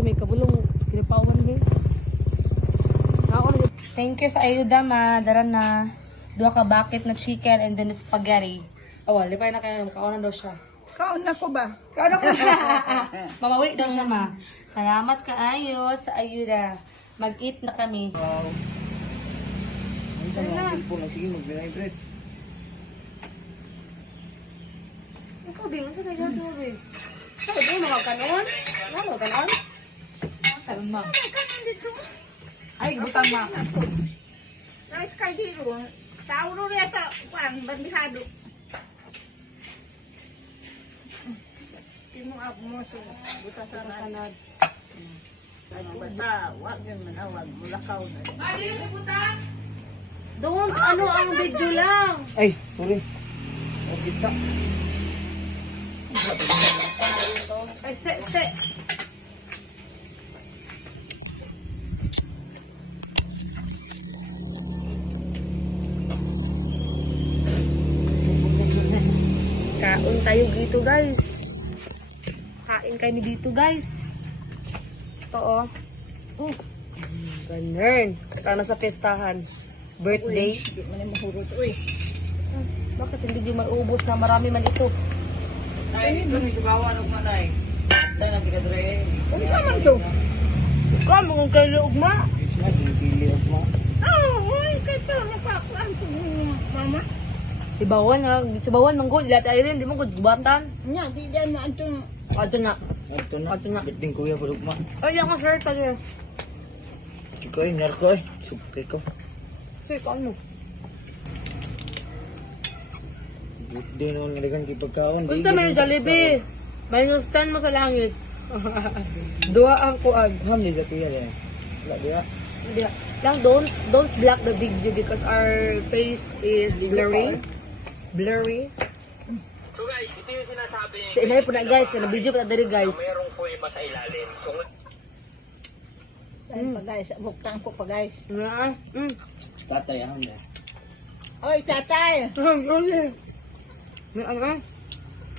Kayo may kabulong kinapawan. Ako na Thank you sa ayuda, ma. Dara na. Dua ka bucket na chicken and then spaghetti. Awa, lipay na kayo. Makaunan daw siya. Kaon na ko ba? Kano ko Mamawi daw siya, ma. Salamat kaayo sa ayuda. Mag-eat na kami. Wow. Ano sa mga cellphone? Sige, mag-vibrate. Ikaw, Bing. Ano sa kaya ito, Bing? Ikaw, Bing, mga kanon? Ano, kanon? Kanon, ma. Ay, butang, ma. Nais kaldero. Tauro reta. Kuan, bandihado. Timo ako mo so. Buta sa sanad. Ano ba ta? Wag yun man awag. Mulakaw na. Don't, ano, ang video lang. Ay, sorry. Oh, kita. Ay, se, se. Kaon tayo dito, guys. Kain kayo dito, guys. Ito, oh. Oh. Ganun. Na sa pestahan. Birthday. Di man yung mahurot. Uy. Bakit hindi yung maubos na marami man ito? Ay, ito may sabawan ako na ay. Dahil na pinadre. Kung saan man to? Ikaw, mga kayo ugma. Sila, ginipili ako mo. Ah, uy. Kaya napakuan ko mo, mama. Si Bawan, nga. Si Bawan, manggod. Lahat ay rin. Di mo gud gubatan. Nya, di din na itong Ato na. Ito na. Ito na. Biting kuya ko lugma. Ay, ako sir, tayo. Ikaw ay, nyar ko ay. Supke ko. Sir, mo. Birthday naman naligan kay pagkaon. Kung sa may Jollibee, minus 10 mo sa langit. Dua ang kuag. Ham nila kuya rin. Wala diya. Hindi. Lang, don't, don't block the video because our face is blurry. Blurry. So guys, ito yung sinasabi niya. Sa inay po na guys, kana video pa na dali guys. Merong kuweba sa ilalim. So Saan pa guys? Buktang ko pa guys. Ah, mm. Tatay, ahon na. Oy, tatay! Ah, okay. May ano ah?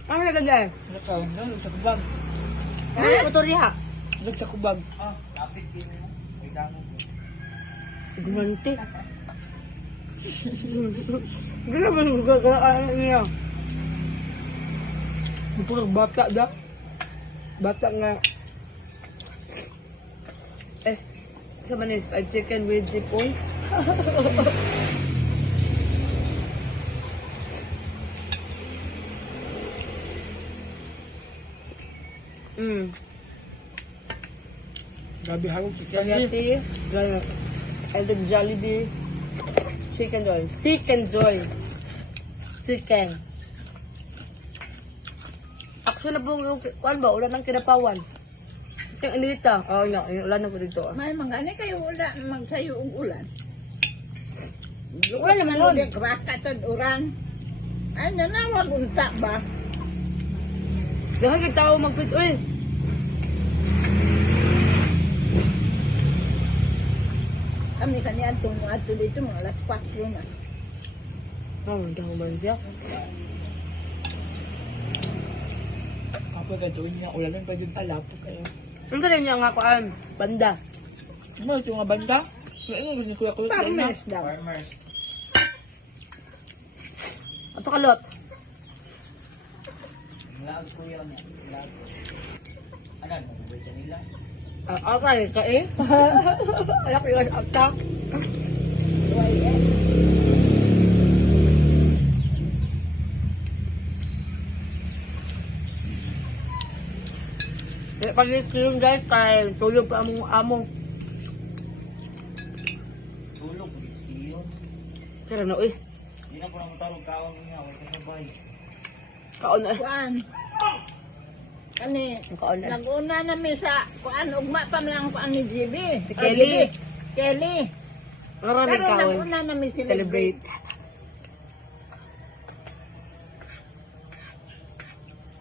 Ano na dali? Nakaw, nalog sa kubag. Ano motor diha? Nalog sa kubag. Ah, lapit din mo. May damo. Gumante. Gila ba yung gagawaan niya? Puro bata da. Bata nga. Eh, sa manil, fried chicken with sipon. mm. Gabi hagog Spaghetti, gano'n. And then Jollibee, chicken joy. Chicken joy. Chicken. Action na po yung, kuan ba, ulan ng kinapawan. Yung inilita. Oo nga, yung ulan na po dito. ah. May mga ni kayo wala magsayo og ulan. Wala naman nun. Kraka tad uran. Ay, nanawag unta ba? Dahil may tao magpit, uy. Kami mga ato dito, mga alas 4 na. Oh, hindi ako ba siya? Kapag gagawin niya, ulalan pa dyan alapo kayo. Ano sa niya nga kuan? Banda. Ano ito nga banda? Ngayon nga rin kuya ko. Farmers daw. Farmers. Ato kalot. Lag kuya mo. Lag. Ano? Mababay siya nila. Ah, okay, ka eh. Alak yung atak. Pag-is yung guys, kaya tulog pa among amo. Tulog, yun. Sira na, uy. Hindi na po naman tarong kaon niya. Huwag kasabay. Kaon na. Kuan. Kani, Kaon na. nag-una na mi sa kuan ugma pa lang kuan ni GB. Si Ah, Kelly. GB. Kelly. Maraming Pero kaon. nag-una na mi Celebrate.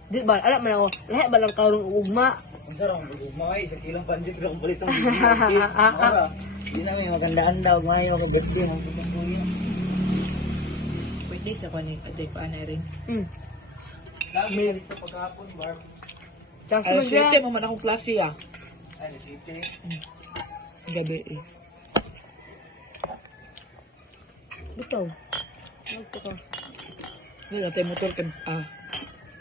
Di ba, alam mo na ako, lahat ba lang karon ugma? Ang sarang umay sa kilang panjit ka kung palitang bibig. Ora, Hindi na may magandaan daw. Mga birthday ng kuya. Pwede sa kanin, aday pa na rin. Mm. Lagi na dito pagkapon, Barb. Tapos Alas mag- 7 mo man akong klase ah. Ay, City. Gabi eh. Bitaw. Magto ka. Wala tayo motor ka. Ah.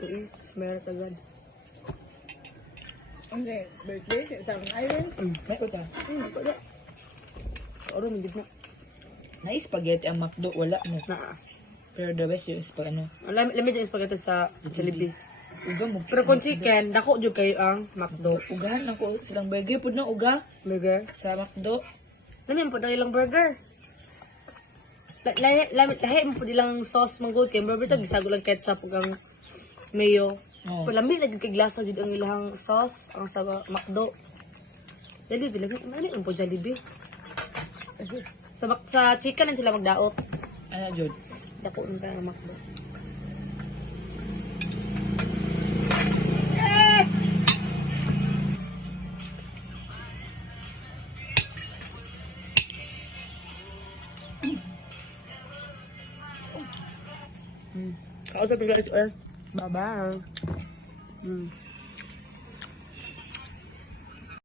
Uy, smear ka gan. Okay, birthday sa Southern Island. Mm. May ko ta. Hmm, ako na. Oro, hindi na. Na spaghetti ang McDo wala no. Na. Pero the best yung spag ano. Alam, lamit yung spaghetti sa Jollibee. Uga mo. Pero kung chicken, dako jud kayo ang McDo. ugahan ako silang burger pud na uga Burger. sa McDo. Lamin po na ilang burger. La- Lahi, lahi, mo po ilang sauce manggod kay burger to gisago lang ketchup ug ang mayo. Oh. Palami lagi kay glasa gid ang ilang sauce ang sa McDo. Jollibee lami mali ang po Jollibee. Sa sa chicken lang sila magdaot. Ano jud? Dako ang tayo McDo. Kausap yung guys or Bye-bye. Mm.